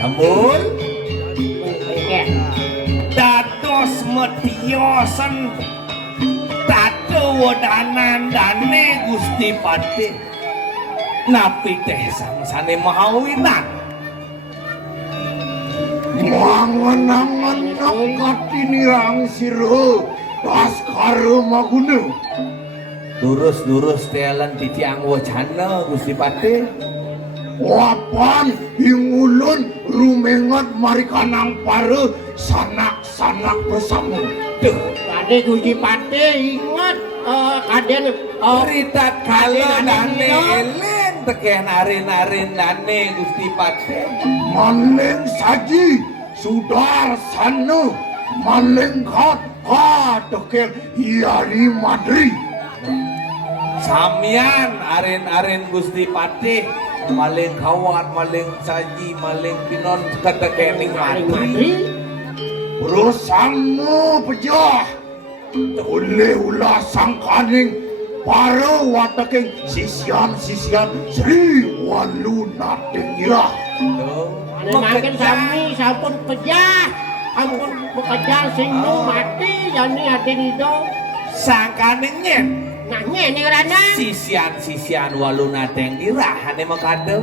Namun dados mediosen tatu wadanan dane Gusti Patih napi teh sangsane mahawinan mangan-angan katinirang sira Baskara Maguna lurus-lurus telan titiang wacana Gusti Patih wapan ingulun rumengat marikanang para sanak-sanak bersama. Kade Gusti Patih ingat kaden berita kala dane elen teken arin-arin dane Gusti Patih maleng saji sudar sana maleng khat tekel iari madri samian arin-arin Gusti Patih maling kawat, maling saji, maling pinon ketekening madri berusamu pejah oleh ulah sangkaning para wataking sisian-sisian Sri Waluna Dengira makin sami sampun pejah ampun bekerja singgung mati jani hati itu sangkaning nyen nanya ini karena sisian Waluna Dengira hane makade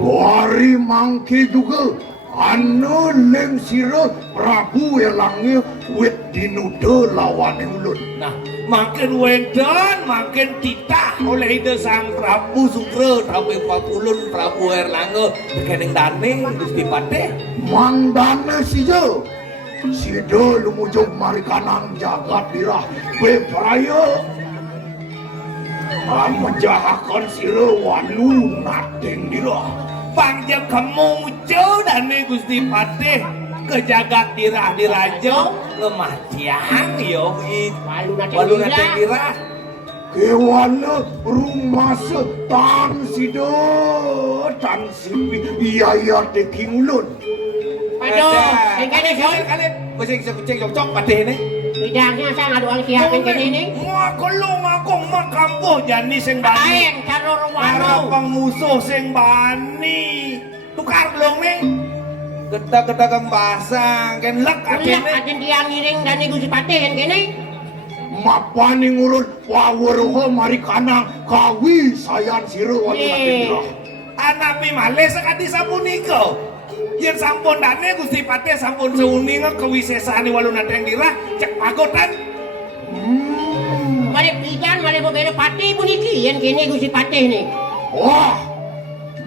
wari mangki juga anu leng sira Prabu Elange wit dinuda lawane ulun nah makin wedon makin titah oleh ide sang Prabu Sugro Prabu Pakulun Prabu Erlange tekening dane Gusti Patih mandane sija sida lumujug marikanang jagat dirah bepraya menjahakan sira Waluna Dengira pangjang kemucu dane Gusti Patih ke jagat dirah dirajo lemah tiang yo Waluna Dengira kewana rumah setan sida tan sipi iya teking ulun aduh kene soy kalian masih bisa kucing cocok Patih nih bidangnya saya ngadu ang siapin kene ini makulung aku makampuh jani sing bani aing karo para pengmusuh sing bani tukar belum nih kita kang basang kan lek akhirnya ajen dia ngiring dan Gusti Patih kan kene mapaning ulun waweruho mari kanang kawi sayan siro walu natendra. Anak pimale sakadi sapunika. Yen sampun dane Gusti Patih sampun seuning kewisesane Waluna Tenggira cek pagotan. Mari pijan mari bebelo pati puniki yen kene Gusti Patih nih. Wah,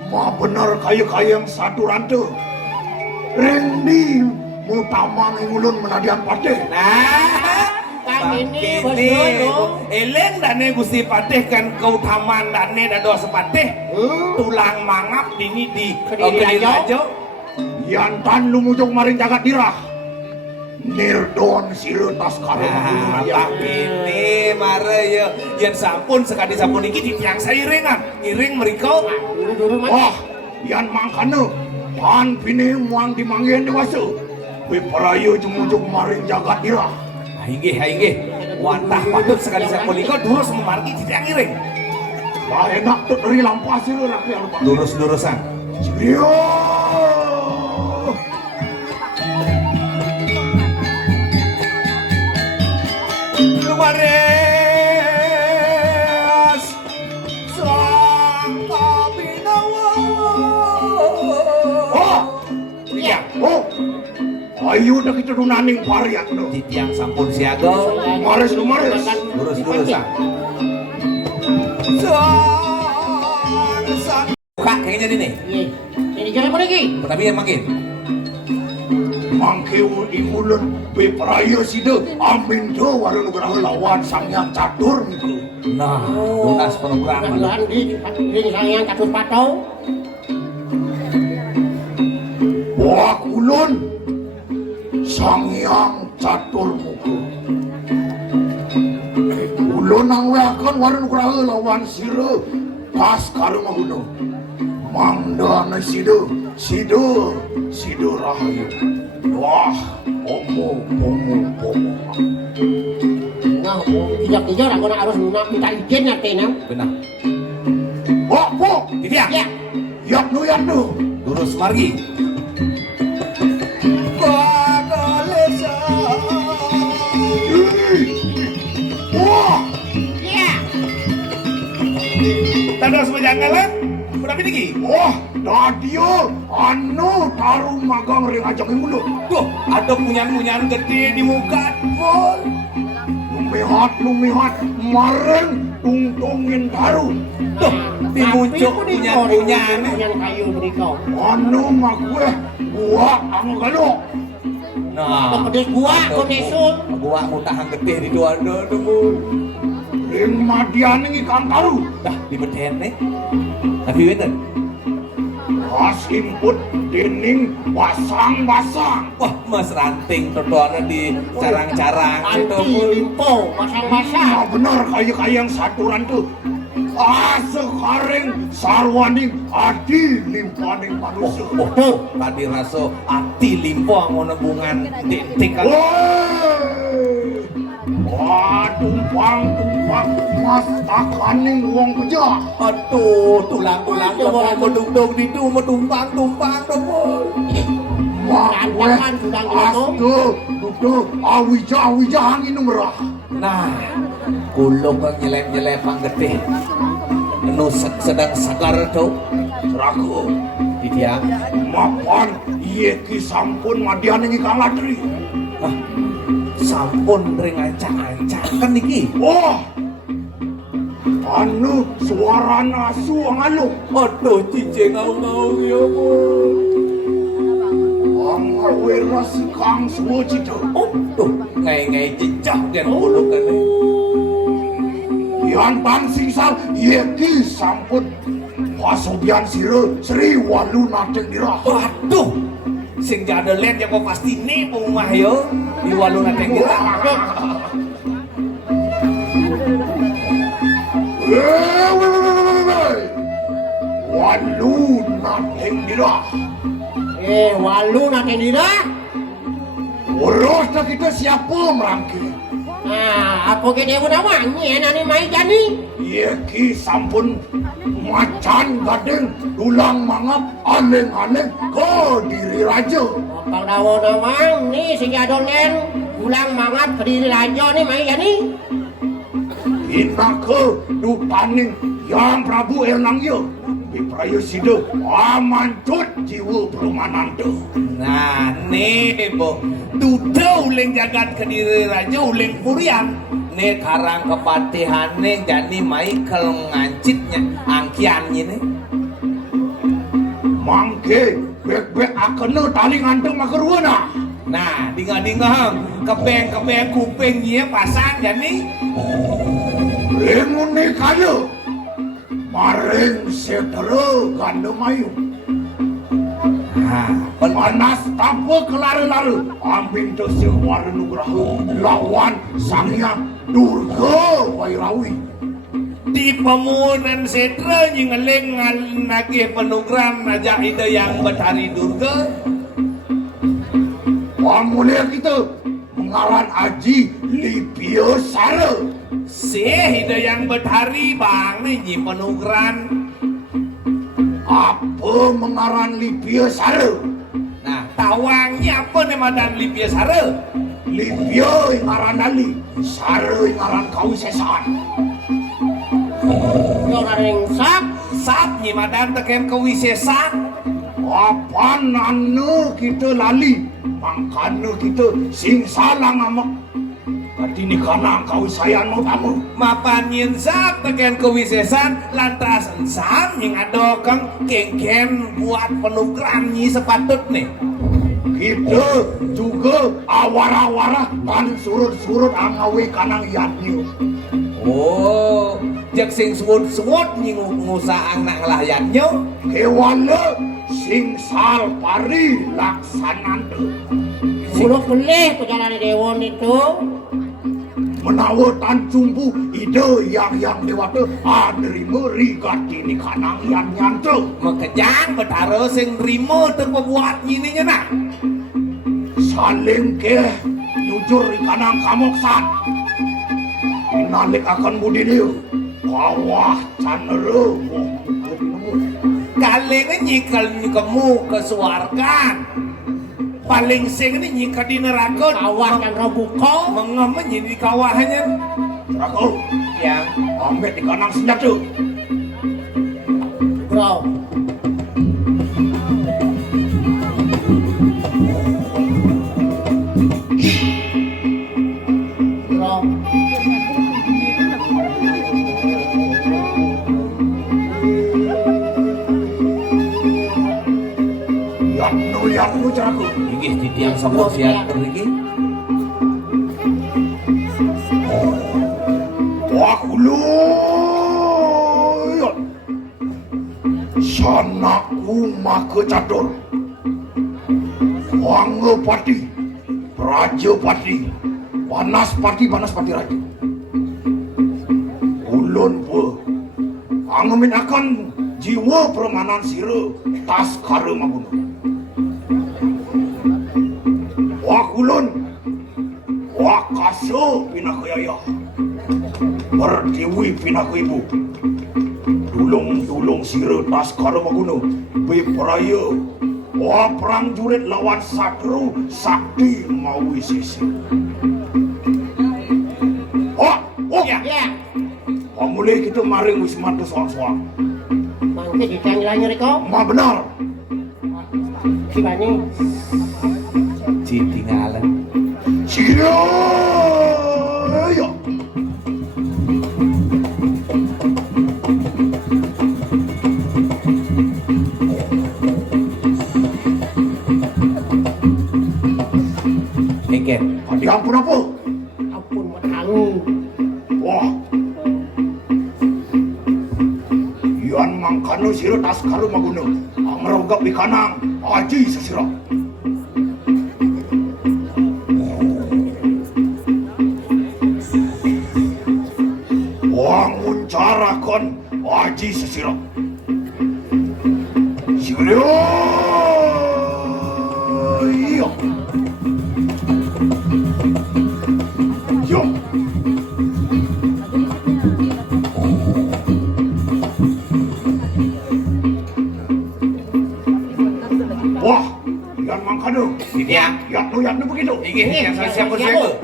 ma bener kaya-kaya yang satu rante. Rendi mutamang ulun menadian patih. Nah, Kang ini bos ini dulu. eleng dane Gusti Patih kan keutamaan dane dado sepatih. Tulang mangap dini di Kediri Rajo. Yantan lumujung maring jagat dirah. Nirdon siro tas karo Nah, ini mare ya yen sampun sekadi sampun iki ditiang sairingan. Iring mriko. Dulu mah. Wah, yan mangkane pan pini muang dimanggen dewasa. We parayo jumujung maring jagat dirah. Inggih. Wantah patut sekali sampun iko durus memargi ditiang iring. Lah enak tuh dari lampas siro rakyat lupa. Durus-durusan. Yo. Lumares sang kabinawa. Oh, Iya. oh. Ayo dah kita dunaning pariak no. Titiang sampun siaga. Mares. Durus-durusan. Sang Kak kayaknya ini nih. Ini jangan pergi. Tapi yang makin. Mangke ulun we prayo sida amin do warung nugraha lawan sangya catur niku. Nah, lunas program. Mudah-mudahan di sayang catur patau. Wah ulun sangyang catur muka. Ulun nang weakan warung nugraha lawan sira pas karo maguno. Mangdana sida rahayu. Wah, pomo. Nah, tidak aku nak harus minta izin artinya. Benar. Wah, po. Titiang. Ya. Yak nu. Durus margi. Wah, Ya. Tados menjanggalan. Berapa tinggi? wah, dadio anu taruh magang ring ajak mulu. Tuh, ada punyan-punyan gede di muka. Pol. Lumihat, mareng tungtungin taruh. Tuh, dimuncuk punyan-punyan. Punyan kayu berikau. Anu mak gue, gua anu galo. Nah, Pedes gua, konesul. gua mutahan gede di dua demu. Ring madian ikan taruh. Dah dibeten nih. Tapi weten. Pas input dening basang-basang. Wah, Mas ranting trotoarnya di carang-carang itu. Anti limpo, basang-basang. Nah benar kaya yang saturan tuh. Sekarang sarwaning adi limpaning manusia. Oh, tadi raso ati limpo ngono bungan titik. Woi, wah tumpang mas takaning wong pejah. Aduh, tulang-tulang kok medung-dung di tu metumpang-tumpang dong. Mak gue astu tuh awija angin merah. Nah, kulung kang nyelep-nyelepang gede. Nu sedang segar tuh. Seraku Di dia. mapan iye ki sampun madian ikan ladri. Ah, sampun ring ancang-ancangan niki. Wah, anu suara nasu ngalung. Aduh, cicing ngau-ngau ya pun. Anggawe rasi kang suwo cita. Oh, tuh, ngai-ngai cicak dan kulung kan. Yan tan singsal iye ki sampun pasobian sira Sri Walu Nateng dirah. Waduh, sing jada liat yang kok pasti nih pengumah yo di Waluna Tenggira. Walu Nateng dirah. Walu nak dira. Urus dah kita siapa merangki. Nah, aku ke dia udah wangi, nani mai jani. Iye ki sampun macan gading tulang mangap aneh-aneh ke diri raja. Bang dawo namang ni sing adonen ulang mangat ke diri raja ni mai jani. Inake dutaning Yang Prabu Erlangga Bipraya sida amancut jiwa permananda. Nah, nih, Bo. Duda uling jagat kediri raja uling purian. Nih karang kepatihane jadi Michael ngancitnya angkiannya nih. Mangke bek-bek akene tali ngandeng makerwana. Nah, dingah-dingah kepeng kupingnya pasang jadi. Remune kaya maring setero gandemayu. Nah, Panas tanpa kelare-lare ambing desir wara nugraha lawan Sanghyang Durga Wairawi. di pemunan setra nyeling nagih penugram aja ide yang Betari Durga. Pamulia kita mengaran Aji Lipio Sara. Si ide yang Betari bang nih penugran. Apa mengaran Lipio Sara? Nah, tawangnya apa nih madan Lipia Sara? Lipio yang ngaran Ali, Sara yang ngaran Kawisesan. Yo raring sak. Sap nih madan teken kewisesan. Apa nana kita lali, mangkana kita sing salang amak. Kadini kana kawisayan mau tamu. Mapan yin sap teken kewisesan lantas ensam yang ada kang kengken buat penugran nyi sepatut nih. Kita juga awara-awara dan surut-surut angawe kanang yatnya. Oh, jak sing suwut-suwut nyi ngusaang nak ngelayannya. Kewala sing sal pari laksananda. Suruh pelih perjalanan Dewon itu. Menawa tan cumpu ide yang dewata anerima rigati ni kanang yang nyanto. Makejang betara sing rimo terpebuat nyininya nak. Saling ke jujur di kanang kamoksan. Nalik akan budi dia. Kawah canere Kalengnya nyikal kamu kesuarkan. Paling sing ini nyikal di neraka. Kawah yang rebuko. Mengemen jadi kawahannya. Rako, Yang ambek di kanang senjata. Bro. Bro. Yaknu ceraku. Iki di tiang sama siat iki. Wakulu. Sanaku maka catur. Wangga pati. Raja pati. Panas pati raja. Ulun pun. Angemin akan jiwa permanan sira tas kara magunung. Wakulun. Wakaso pinakayaya. Berdiwi pinaku ibu. Dulung sira tas kara magunung. Bepraya. Wah perang jurit lawan sakru sakti mawi sisi. Ya. Ya. Pamulih kita maring wismatu soang-soang. Mangke ditanggilannya Riko. Ma benar. Gimana? Citingalan. Sira. Ya. Engken. Adi ampun apa? Ampun matamu. Wah. Yan mangkano sira tas karo magunung. Angrogap di kanang aji sesira. Wang uncarakan aji sesira. Sira. Iya. Yo. Wah, yan mangkano. Ya. Yaknu begitu. Iki yang siapa? Iya.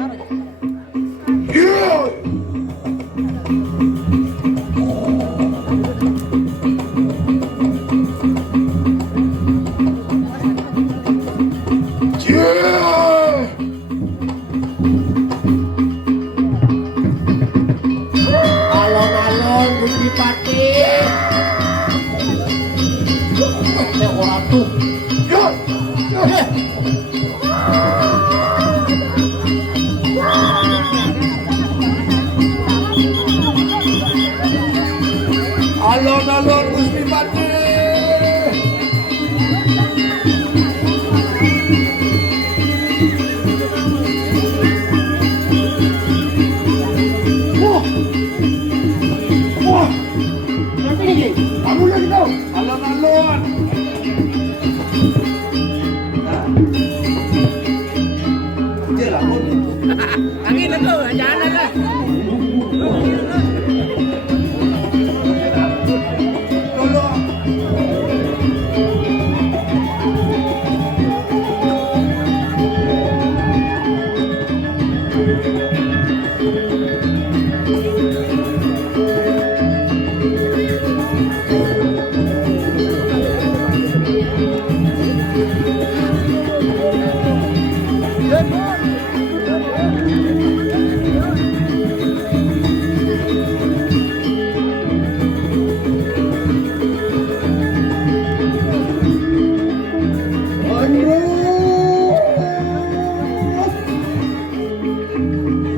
teh orang tuh. Alon-alon Gusti Pati. Wah, Nanti nih. kamu lagi tau? Alon-alon. Jelah pun. Lagi lah tuh, jangan lah.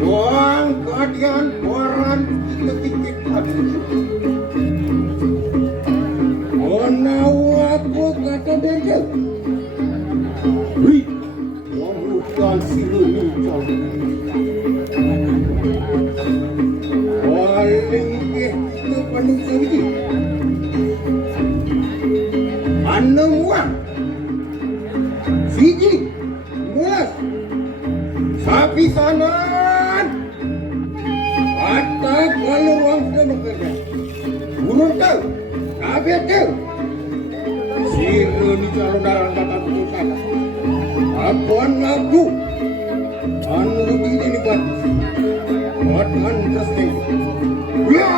Buang kadian koran titik-titik hati. Onau aku kata dengkel. Wi, wamutan siluni jauh. Paling itu paling tinggi. Anu muang. Siji, mulas. Sapi sanan. Mata kalau orang sudah bekerja. Gunung tahu, kabeh tahu. Siru ni calon darah kata putusan. Apaan lagu? Anu begini ni kan. What interesting. Ya.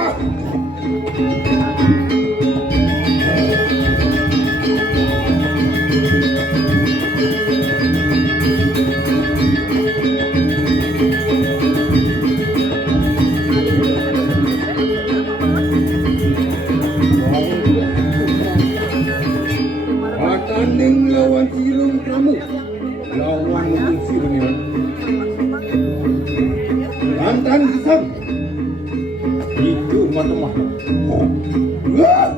Tanding lawan silung kamu, lawan mungkin silungnya. Lantan hitam, itu mata-mata. Wah!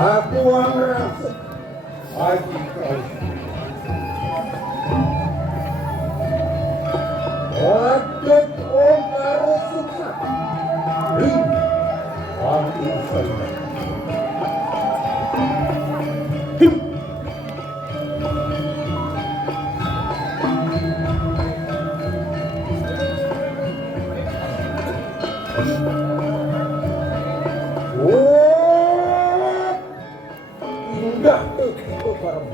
Aku merasa haji kau. Otot omaro sukses. Aku saja. Indah itu barang.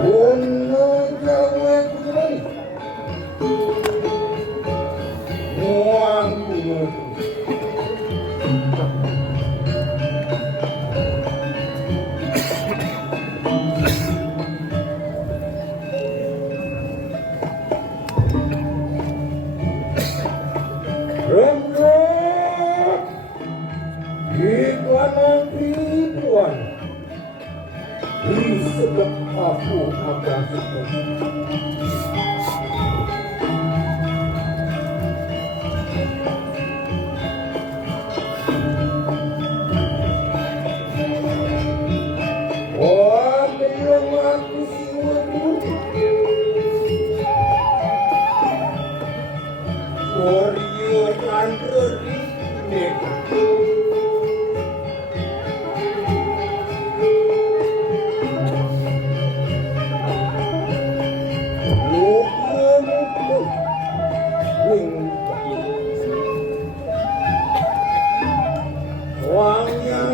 Ono jawa kurang. Muang kurang. Iklan ribuan di sebab aku akan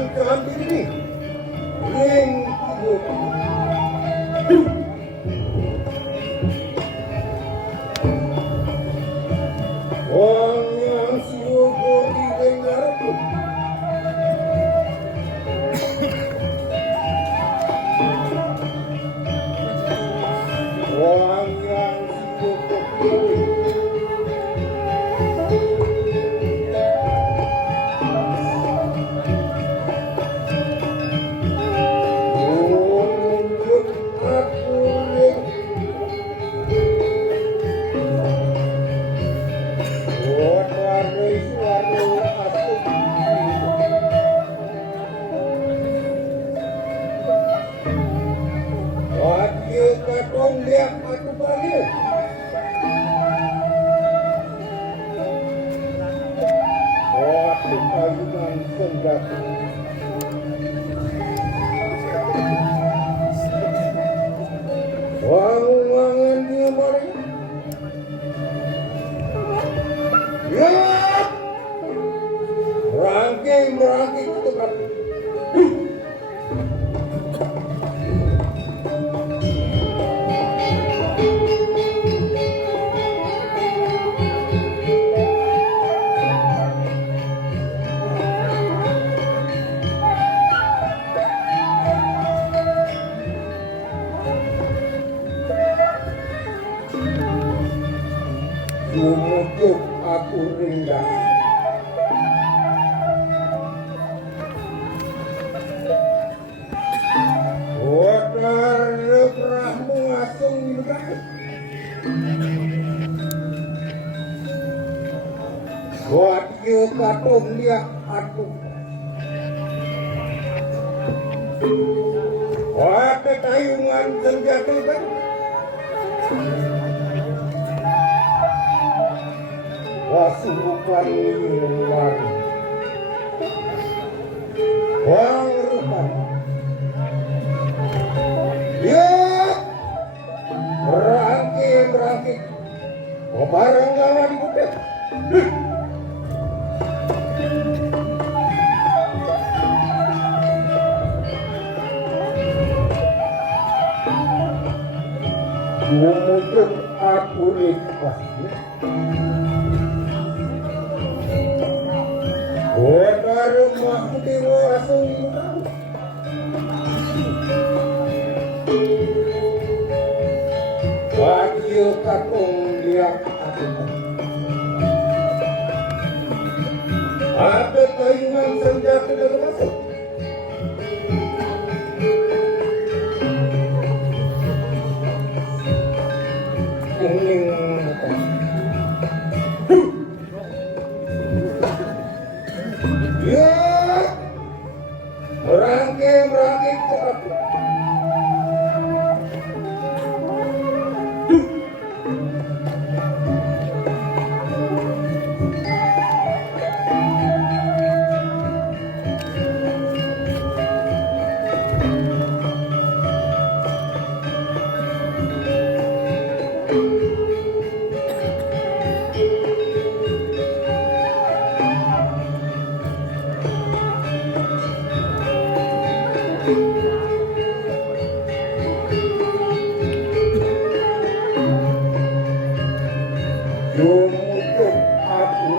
pernikahan ini ring hidup wong yang syukur didengar wong yang syukur wangan dia mari ya rangking itu kan Sumujuk aku rindah Wadar lebrahmu asung rindah Wadil katung dia atung Wada tayungan senjatukan Wasurupan minuman Wang rupan Ya Merangkik Barang kawan kuda Mungkin aku ikhlas Wadar mahdi wasung Wajil katung liak ada kayungan senjata dari masuk kuning ya merangkik cepat Jumujuk aku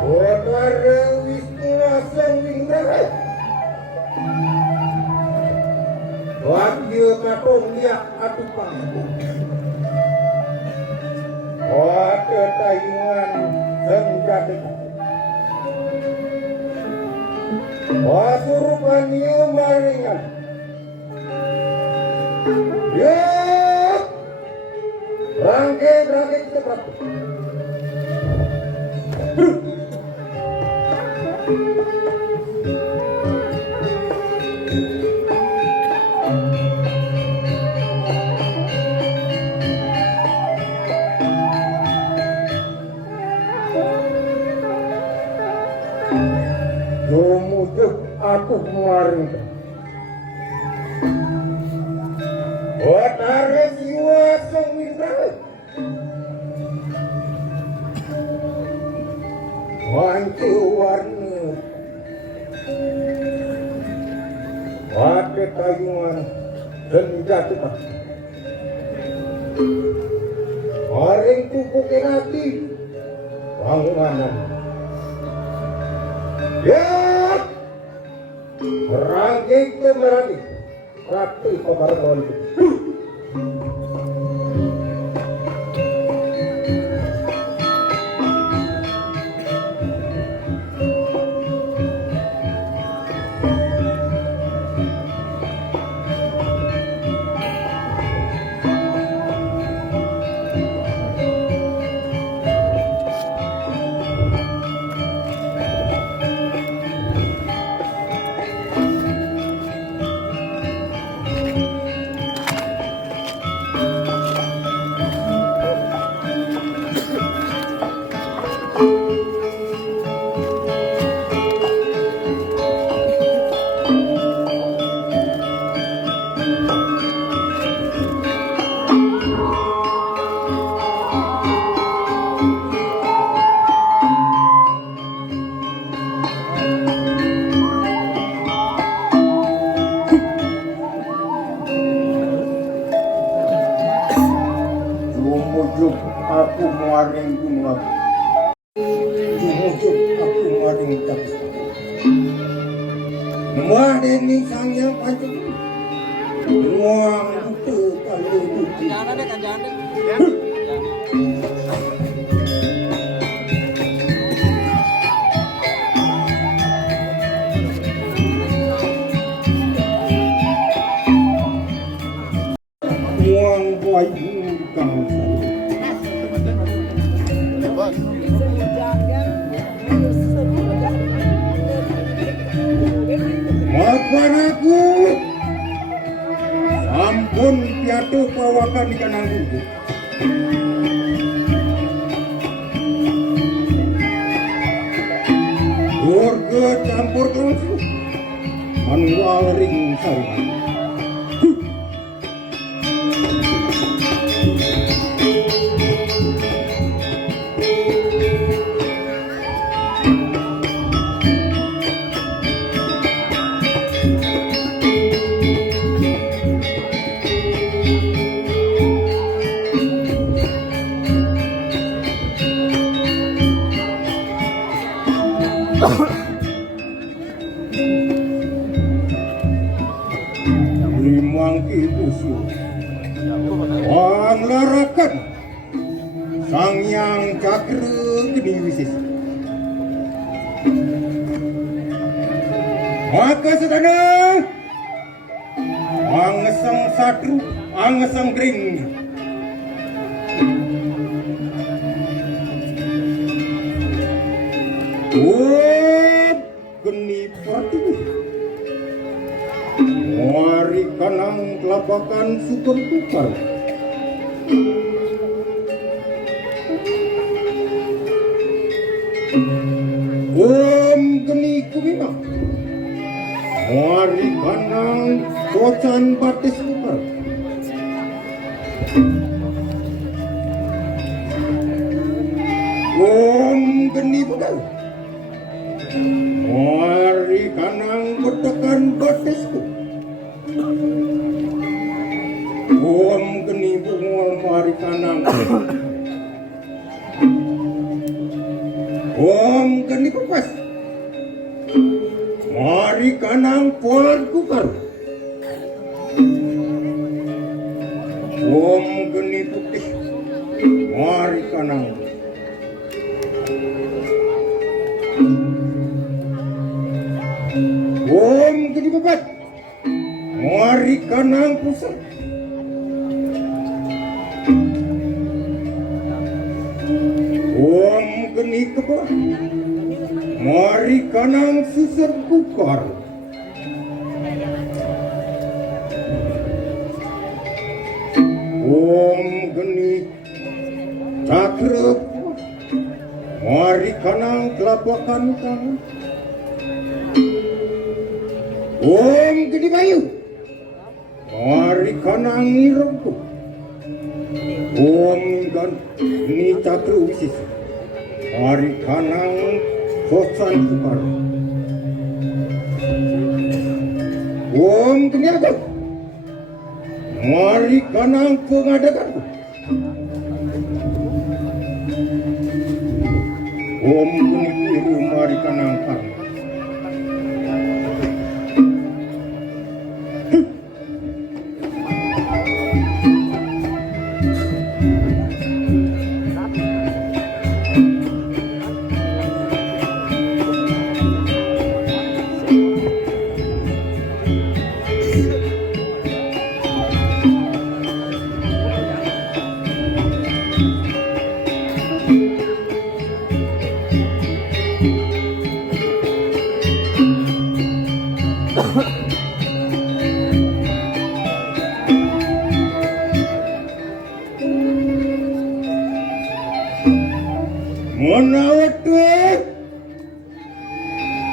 Wadar wisnu asang windrah Wajil katung liak atupang Wada tayungan senjata Wasurupan maringan Ya Rangkik cepat Jumujuk aku kemarin Wadar jiwa sewindrah Wancu warna pakai kayuan senja kita orang tubuh kenati bangunan ya rangkeng kemerani ratu pekarban Jumujuk aku muaring jumlah Jumujuk aku muaring tapi muaring ni sangnya pancu muang itu kalau itu Jangan deh kan, jangan deh. muang bayu kau maafkan aku ampun piatu pawakan di kanan buku Urga campur langsung manual ring saya Limangki usul Wanglarakan Sang Yang Cakra Geni Wisis Maka sedana Angesang Satru Angesang Dring Geni Pati Mari kanang kelabakan super tukar Om geni kumina Mari kanang kocan batis tukar Om geni begal Mari kanang betekan batisku Om geni bungol mari kanang Om geni pepas Mari kanang pol kukar Om geni putih Mari kanang Om geni pepas Mari kanang pusat Om geni kebah Mari kanang susur kukar Om geni cakra Mari kanang kelabakan tangan Om geni bayu Mari kanang ngirongku Om geni cakra wisis Mari kanang Hosan Kupar. Om kenyaga. Mari kanang pengadakanku. Om kunikiru mari kanang karma. Monawatu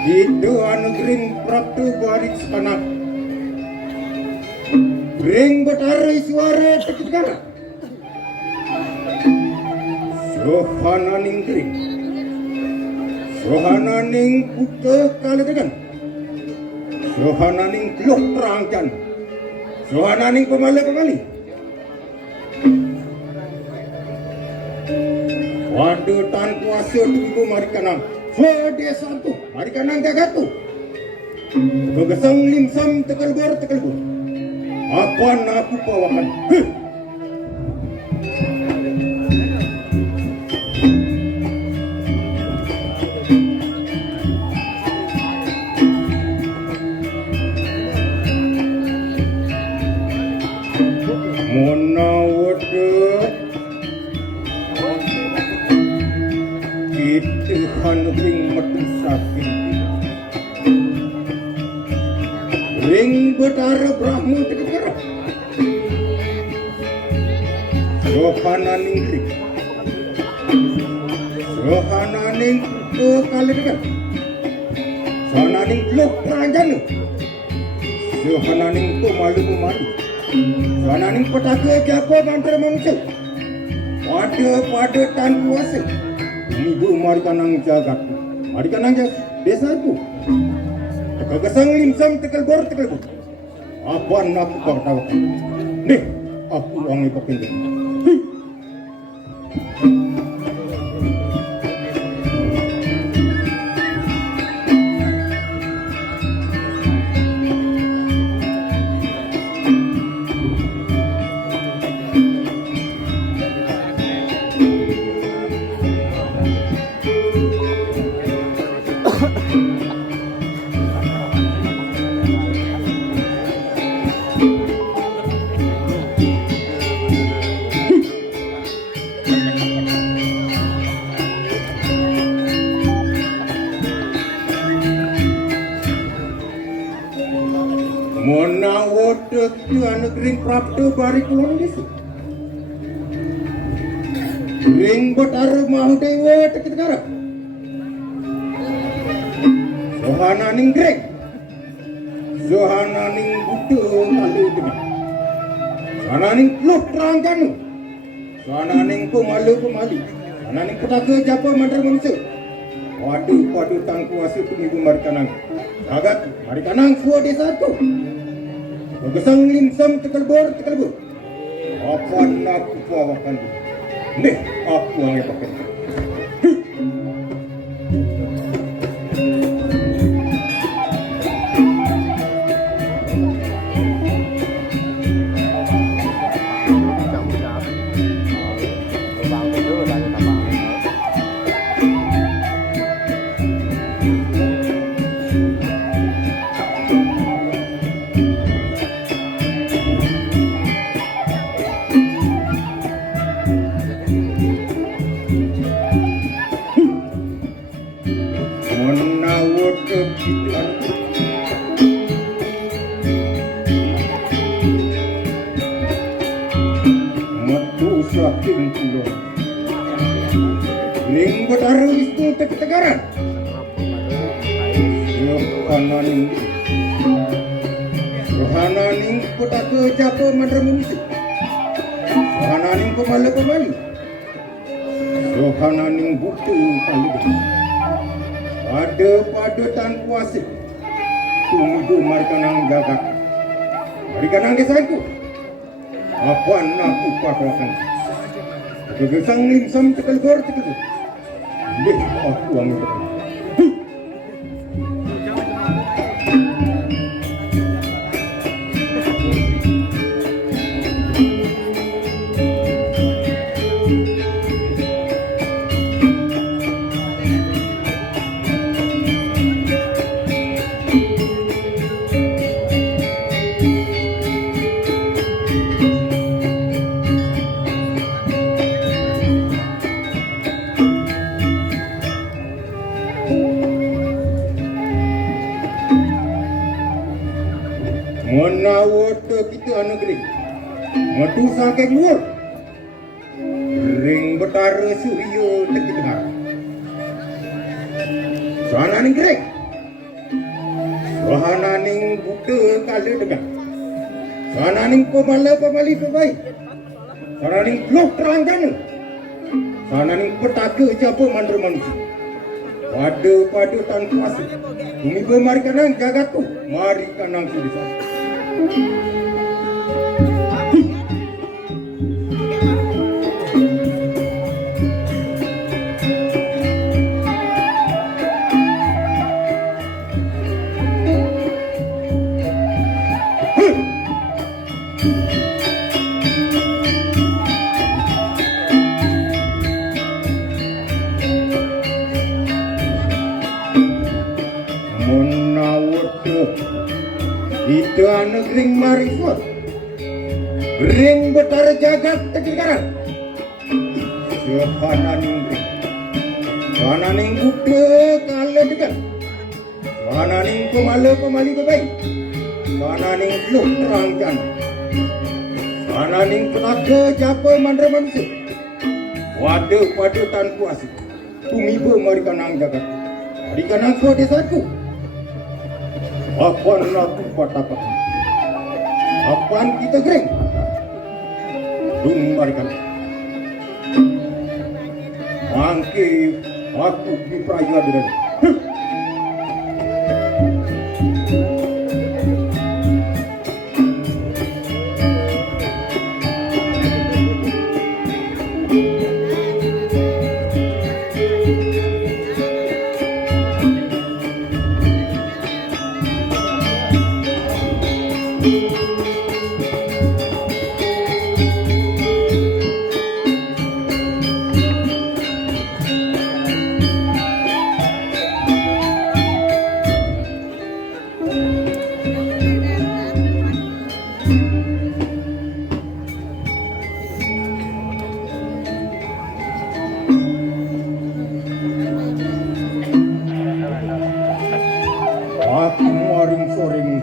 itu anugring praptu barik sepanak ring betari suara tekikara sohananing kring sohananing puta kaletegan sohananing teluk terangkan sohananing pemali Waduh tan kuasa ibu mari kanang. Fode santu mari kanang gagatu. Kegesang limsam tekel gor. Apa naku pawakan. Mona waduh itu ring metu saking ring betara brahmu tekekara rohananing ring rohananing to kaledekan sohananing lok pranjanu sohananing to malu sohananing petaka jago mantra manusia pada tan kuasa ibu mari kanang jagat mari kanang jagat desaku kegesang limsam tekel gor apa nak kau tahu nih aku wangi pakai Mona waduh anugring praptu barik kulon disu. Ring betara mahu dewa tekikara. Sohananing grek. Sohananing budu malu dengan. Sohananing luk terangkanu. Sohananing malu. Sohananing petaka japa mantra manusia. Waduh tang kuasa ibu mari kanang. Agak mari kanang suah desaku. Kegesang limsam tekel bor. Apa nak pawakan. Nih aku yang pakai. Saking kulon ring betara wisnu tekekaran rohananing petaka japa mantra manusia rohananing pemali rohananing bukti kali ada pada tan kuasa tunggu markanang jagat marikanang desaku apa aku patokan kegesang limsam tekel gor tekel deh aku angin tekel menawat kita negeri matu sakit luar ring betara suryo teki tengah sana ning gerek wahana ning buta kala tengah sana ning pemali kebaik sana ning loh terang jana sana ning petaka japa mandra manusia pada tan kuasa bumi bermari kanang jagat tu mari kanang tu di sana. Itu negeri marifat ring betara jagat tegeran siapa ning buka kala dekat mana ning pemali kebaik mana ning loh terang jana mana ning tenaga japa mandra manusia waduh pada tan kuasa tumiba marikanang jagat marikanang so desaku apaan aku patapak apaan kita gering dumarikan angke aku di praya dengan aku maring soreng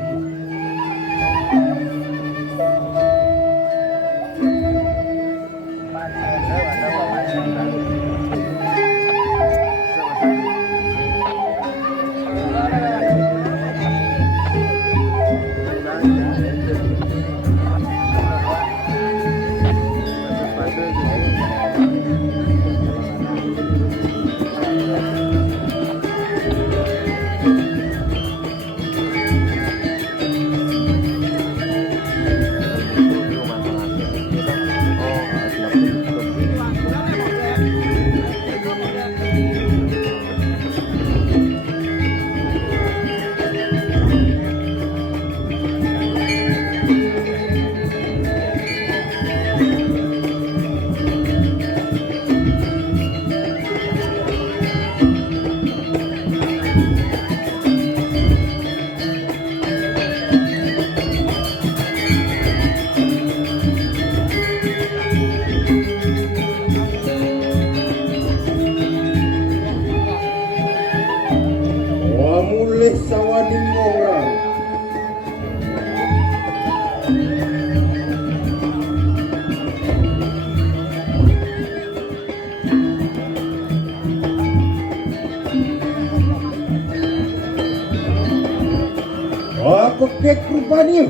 mulai sawaning orang apa kek rupanya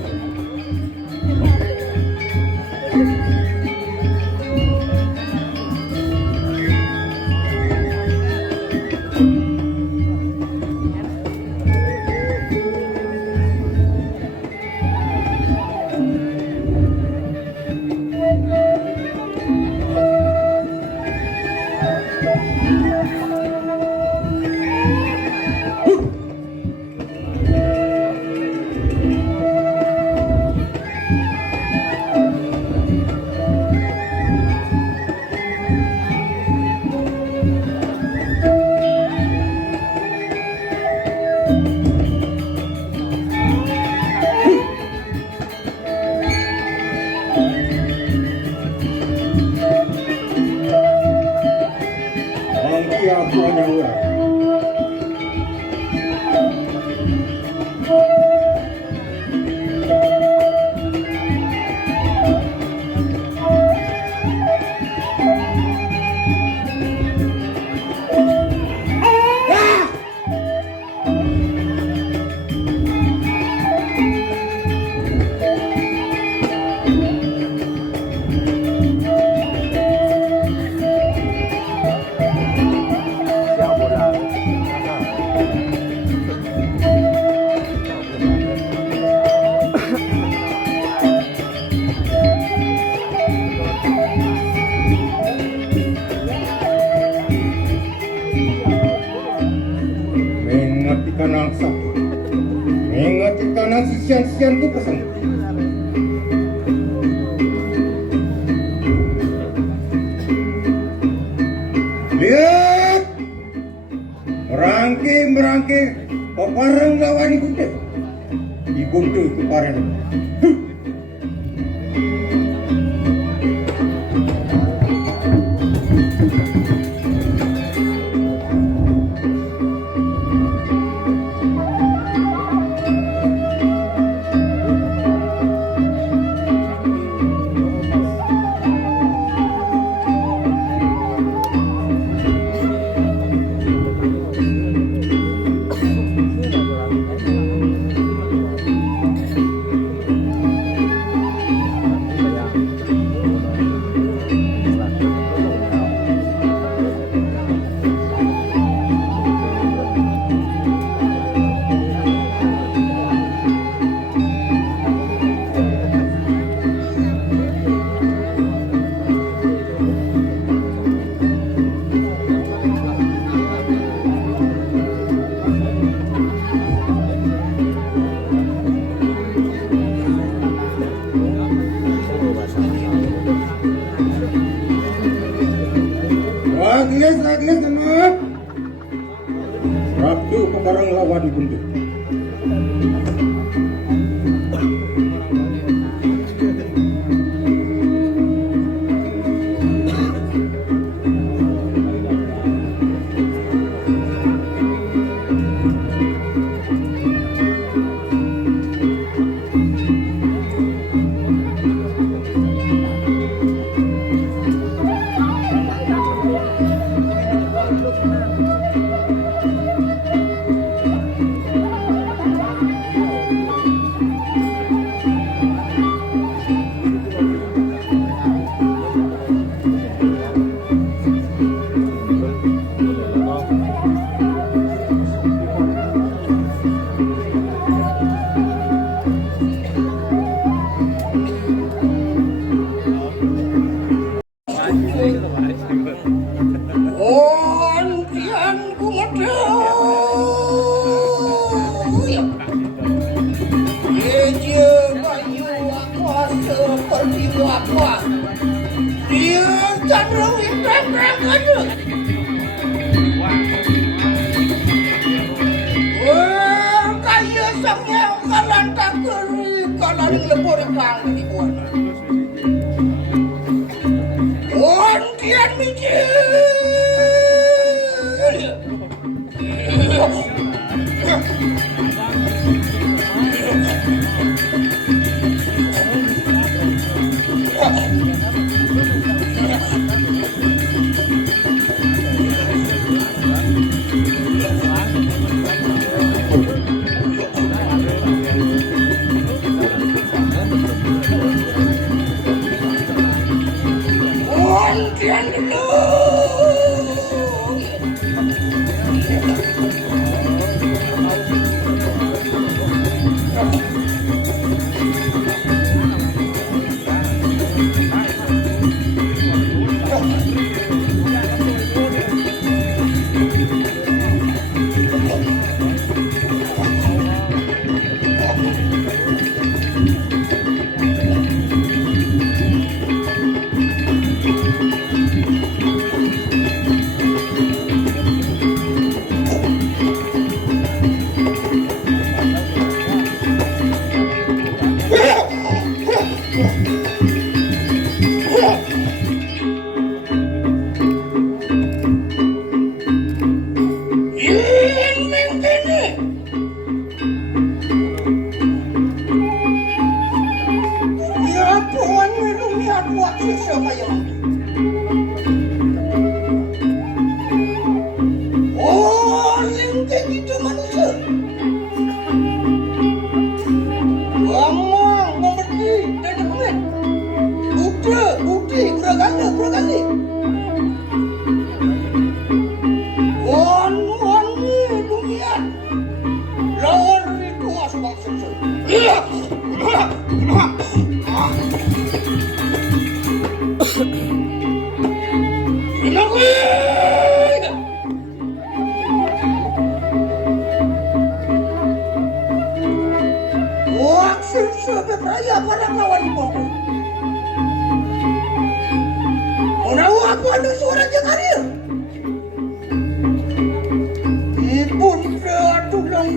Angki aku hanya orang. Mengertikan angsa, mengertikan angsa sian-sian tu pesan. Lihat, merangke peparang lawan digunting peparang. Lagi kenapa? Rabdu peparang lawan digunting. Dia cenderung rem-rem aja. Wah, kaya sangnya kalan tak keri, kalan lebur kang di buana. Wan kian mikir. Kian dulu.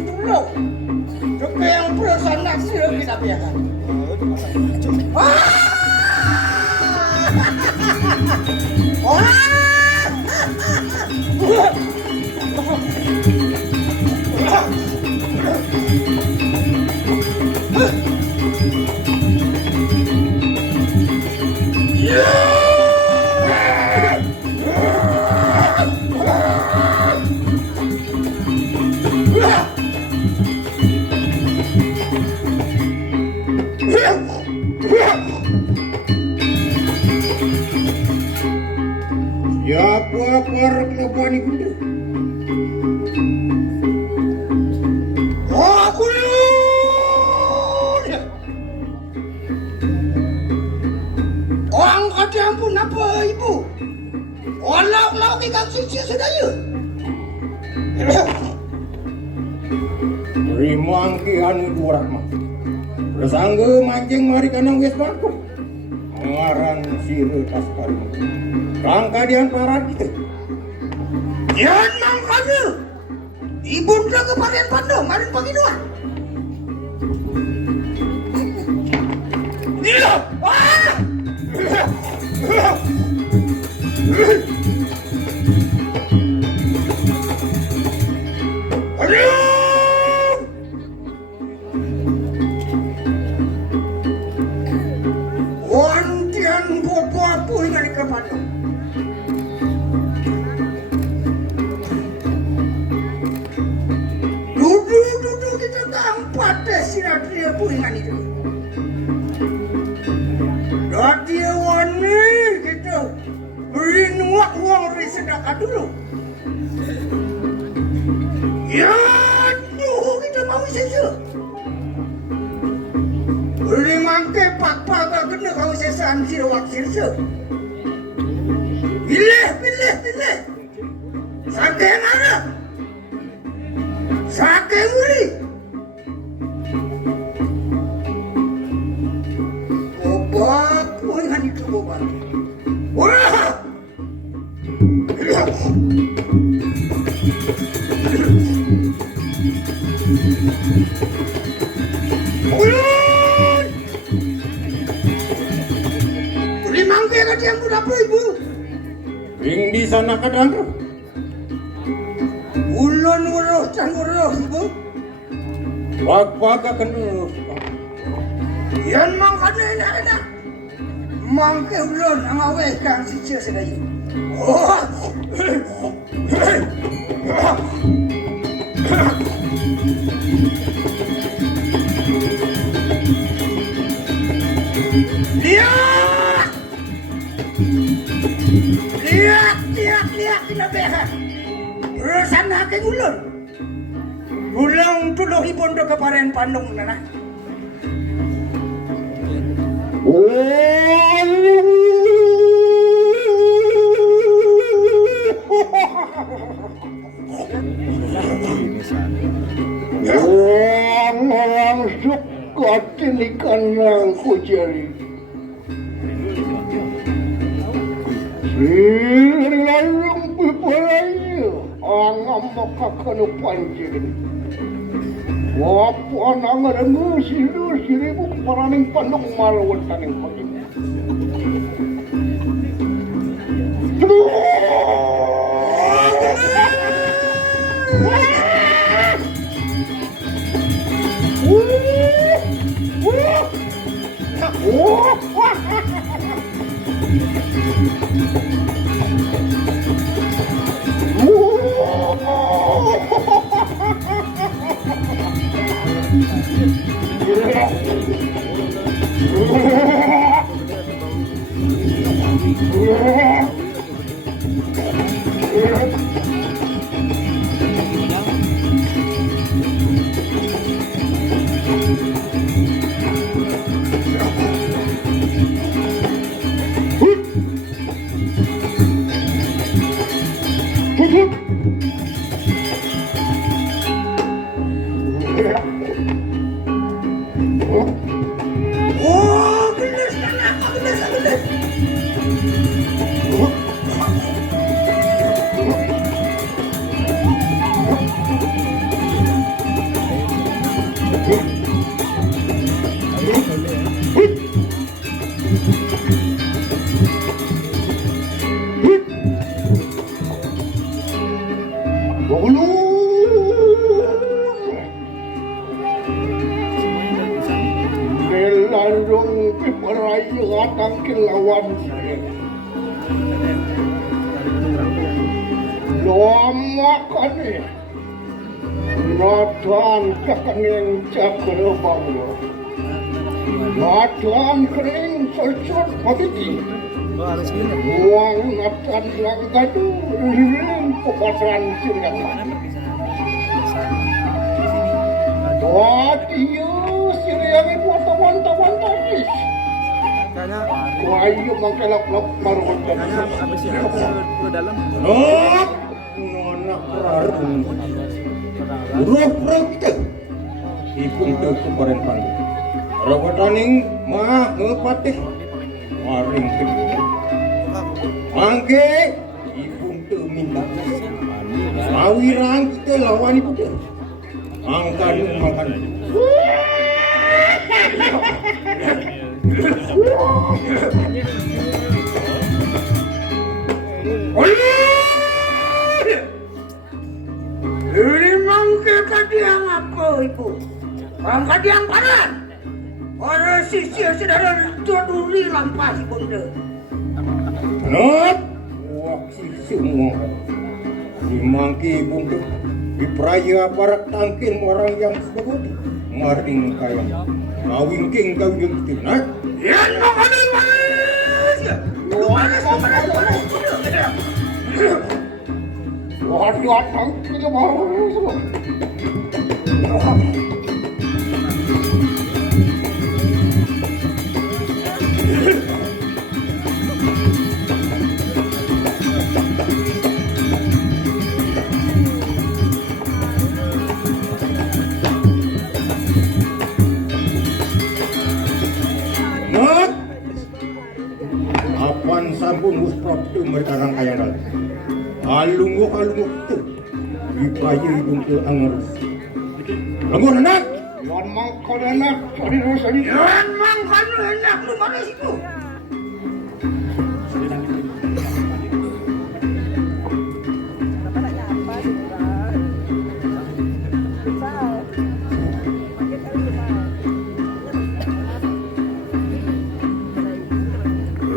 dulu. Juga yang perasaan naksir kita biarkan. Ya apa kelebihan itu? Oh, aku ya. Orang kata ampun apa ibu? Walau kita suci sudah ya. Terima angkian itu rahmat. Bersangga mancing mari kanang wis batu. Ngarang sirih tas kali. Rangka di antara kita. Yan mangkanya. Ibunda keparian pandong, marin pagi dua. Iya. Wantian bobo dengan kepada. Duduk kita tampat sirat dia puringan itu. Dia wani kita beri nuak uang sedekah dulu. Ya, kita mau saja. Beri mangke pak kena kau sesan sirawak sirse. Pilih. Sake mana? Sake muri. Bobak, dengan itu bobak. Wah! Beri mangke ke yang berapa ibu? Ring di sana kadang. Ulun uruh ibu. Wak kena. Yan mangkane enak. Mangke ulun ngawe kang sicil sedaya. Oh. Lihat kita behat. Urusan hakim ulun. Ulang tuluh ibondo keparen pandung nana. Orang suka tilikan yang kujari. Silayang pipalaya ang makakano panjir. Wapa nang rengu siribu paraning pandong malawan taning pagin. Melarung perayaan tangkil lawan lama kali Nathan kakaneng cakrabang Nathan kering solcot pabiti Uang Nathan yang gaduh Pepatran sirgatan Wadiyo siriangin wartawan-tawan tadis Wayu mangkelap-lap marungan Nona rarung Ruh-ruh kita Ipung tu kemarin panggil Rawataning mah ngepatih Maring tu Mangke Ipung tu minta Mawirang kita lawan ibu tu Angkan makan Ini mangke kadiang apa ibu? Orang kadiang panas. Orang sisir sedara joduri lampas bunda. Not Waksi semua Dimangki buntu Di peraya barak tangkin orang yang sebagudi Maring kaya Ngawingking kau yang itu nak Ya nonganin manis. Manis. Waduh tangkin baru Not Apan sampun musprop tu merkarang kaya dal Alunguk tu Dipayi buntu angerus Lembur anak Yan mangkal anak Cari dosa ni Yan mangkal anak lu mana situ?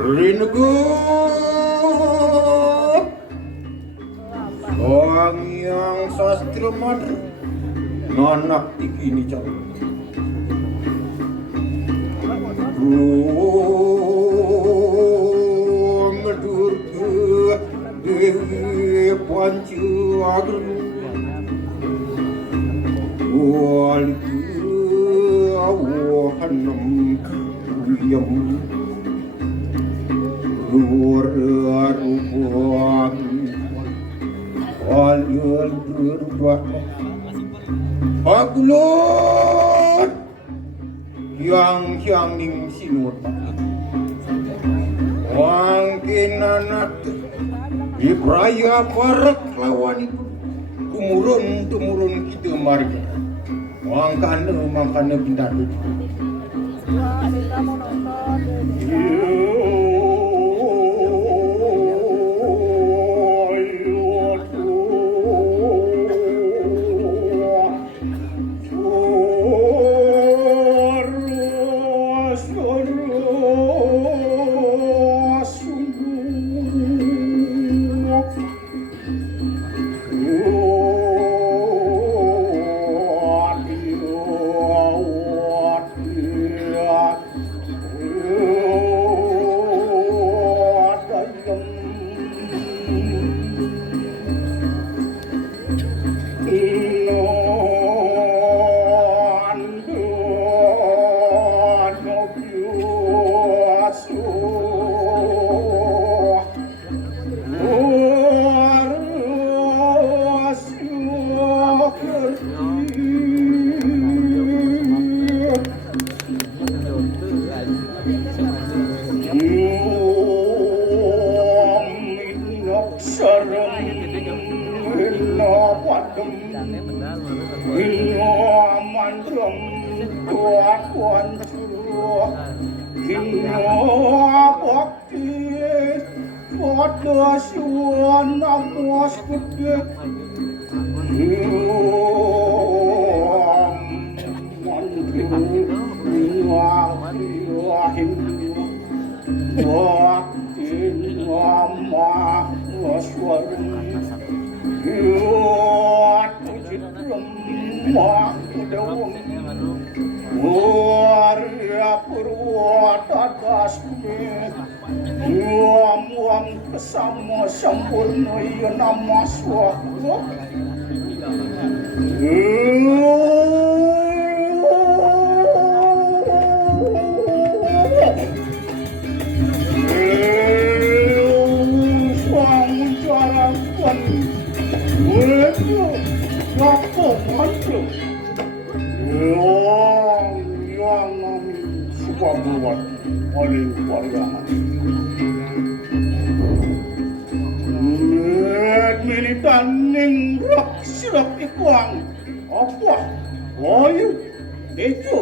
Rinugu Orang yang sastra madra Nanak tikini cari Medurga Dewi Pancu Agru Waliku Awahanam William Luar ruang Alul berbah Aglot Yang ning sinut Wangkin anak Di peraya parak lawan itu Tumurun kita mari Mangkana pindah itu adem nyaman rem tua kuancur bakti pada suan namas gede Sama sempurna ya nama suatu militan ning rak silap ikuang apa ayo itu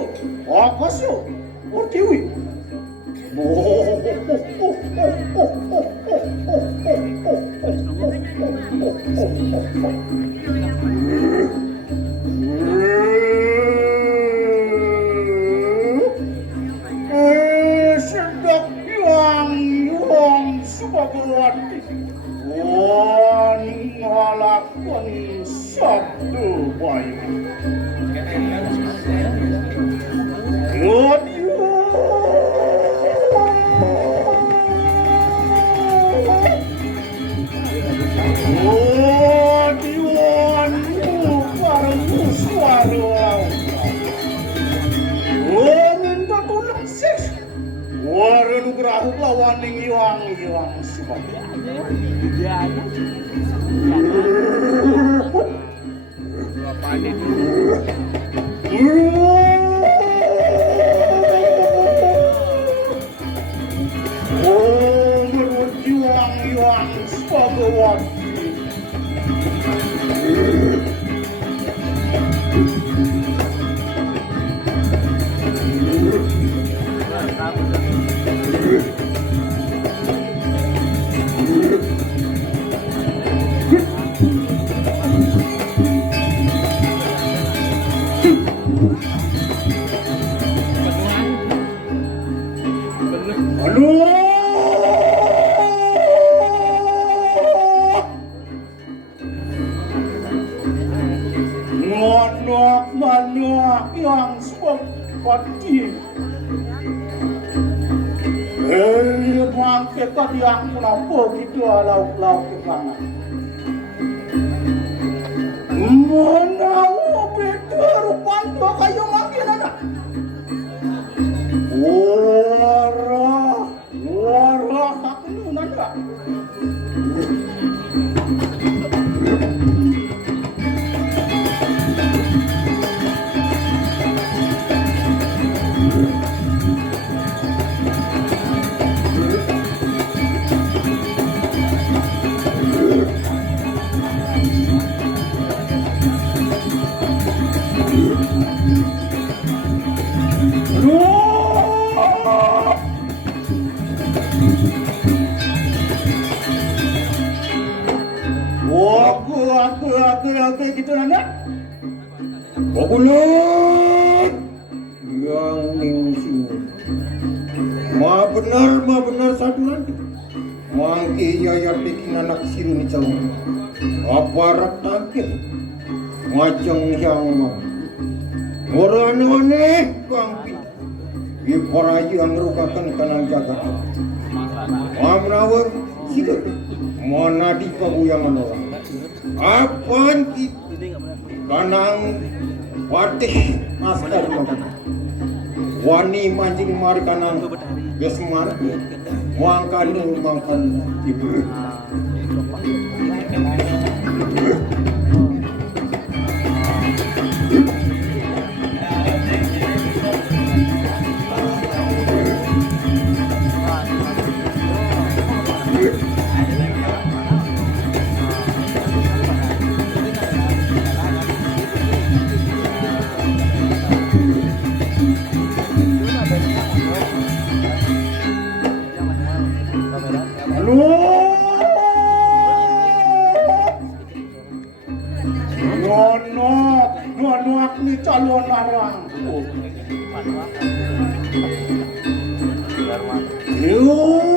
apa sih urtiwi sedap yang subagawati ngalakon sabdo bayu lawaning iwang sebagainya. Berjuang sebagainya. Manuak yang seperti mangketan yang melampau gitu lauk-lauk ke kanan mana beda rupan tua kayu makin ada warah takun ada Aku gitu nanya. Populer yang ningsing. Ma benar satu nanti. Mangke yaya bikin anak siru ni jauh. Aparat takir. Macam yang mah. Orang aneh kangpi. Iparaji yang merupakan kanan jagat. Amrawar situ. Mana di kabuyangan orang. Apaan kita kanang watih maskar wani mancing mar kanang besmar mangkan ibu Nonok ni calon arang. Yun,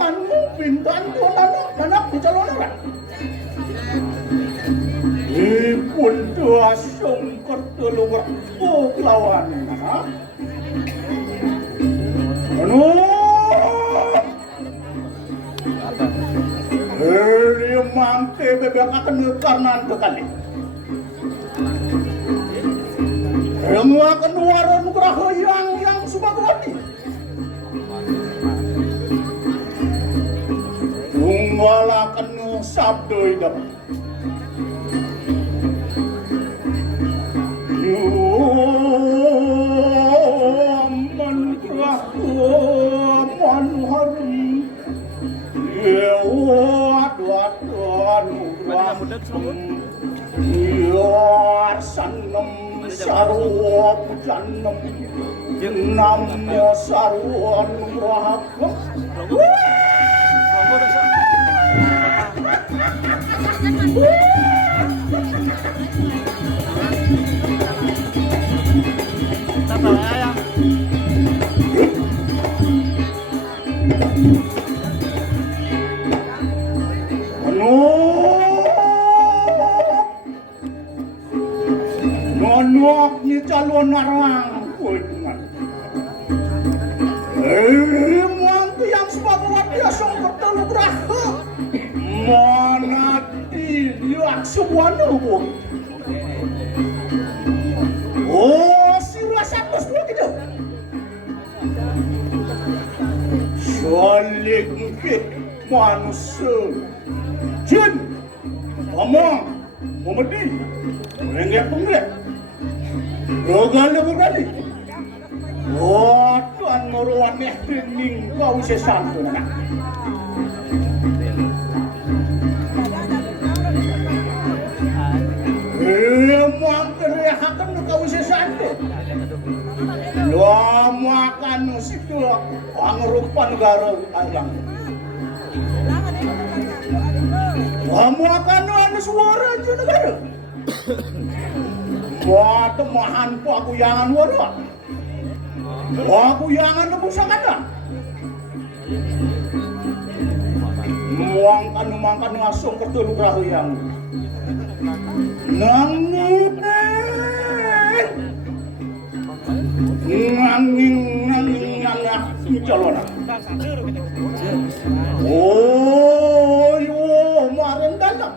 kan mo pintan ko anak ni calon arang. Ipun dua sungker telur lawan anak. Mangke bebek akan karnan bekali. Yang akan waran kerah yang subagawati. Tunggal akan sabdo idam. Man kerah man harum. Sanam sarwa pujanam namo sarwa nugrahaka. Nonok ni calon arang kuingan. Mantu yang sebagawati asong bertelu geraha. Mana dilihat semua nubuk. Oh, sirah satu semua gitu. Salik manusia. Jin, ngomong, memedi, mengenggak. Rogal berani. Oh, tuan meruan ning kau sesantu nak. Emang kerehakan kau sesantu. Lo makan situ angrupan garong ayang. Kamu akan ada suara aja negara. Wah, temahan po aku yangan wala. Aku yangan nebusang ada. Mangkan ngasong ketelu rahu yang. Nanging anak calon. Oh, yo maren dalam.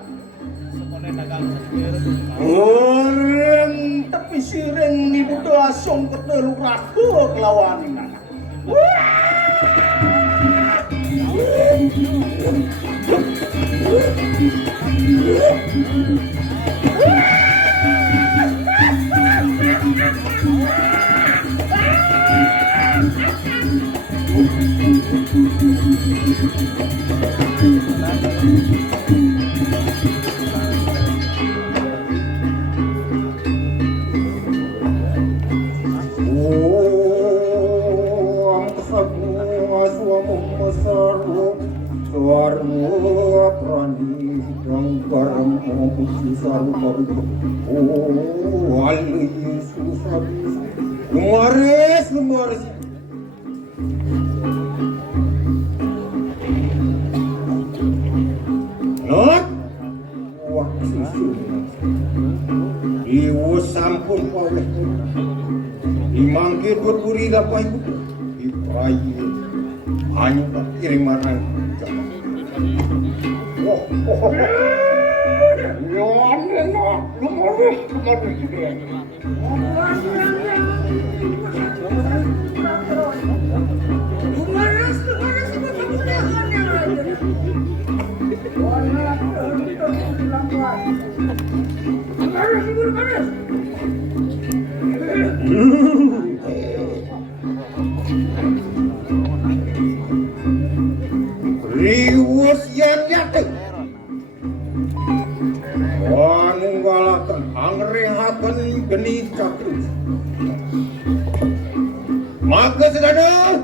Tapi sireng ni buta asong ketelu rahu kelawan anak. Lumares. Not? Wah, susu. Iwo sampun oleh. Imangke berpuri dapat itu. Iprayi. Hanya kiriman. Oh. Lumares. Riwus yang nyata. Wanunggalakan angrehakan geni cakru. Maka sedada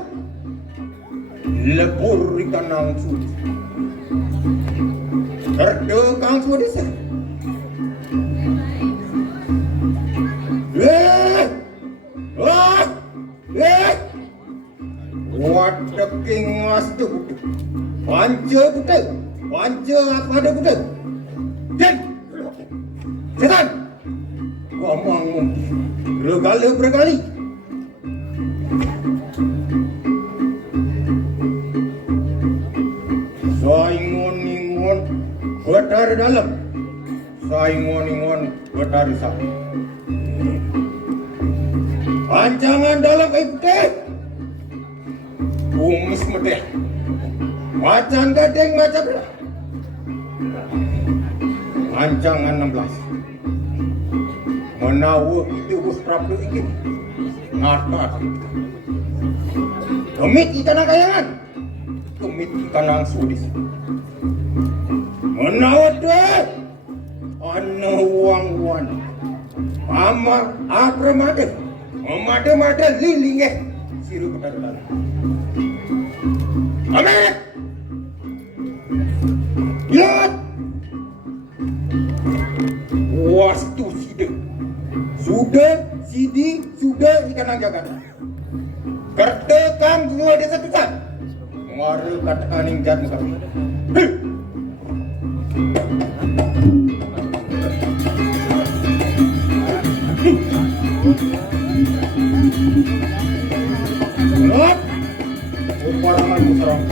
lebur ikan nangsu. Terdekang sudah desa. Manja apa ada betul? Dan setan, ngomong regala berkali. Saingon-ingon betar dalam, saingon-ingon betar sah. Ancangan dalam putih, kumis medeh, macan gading macam belah. Ancangan 16, menawa itu ustrap lu ingin ngatas. Kemit ikan kayangan, kemit ikan ang sudis. Menawa deh, anu wang-wan, amar akramade. Mada-mada lilinge siru kedalan. Amin. Lihat. Wastu sudah ikan jagat. Kertekang gua desa tusan. Ngaru katakan ing jat muka. Lihat. Uparangan musrang.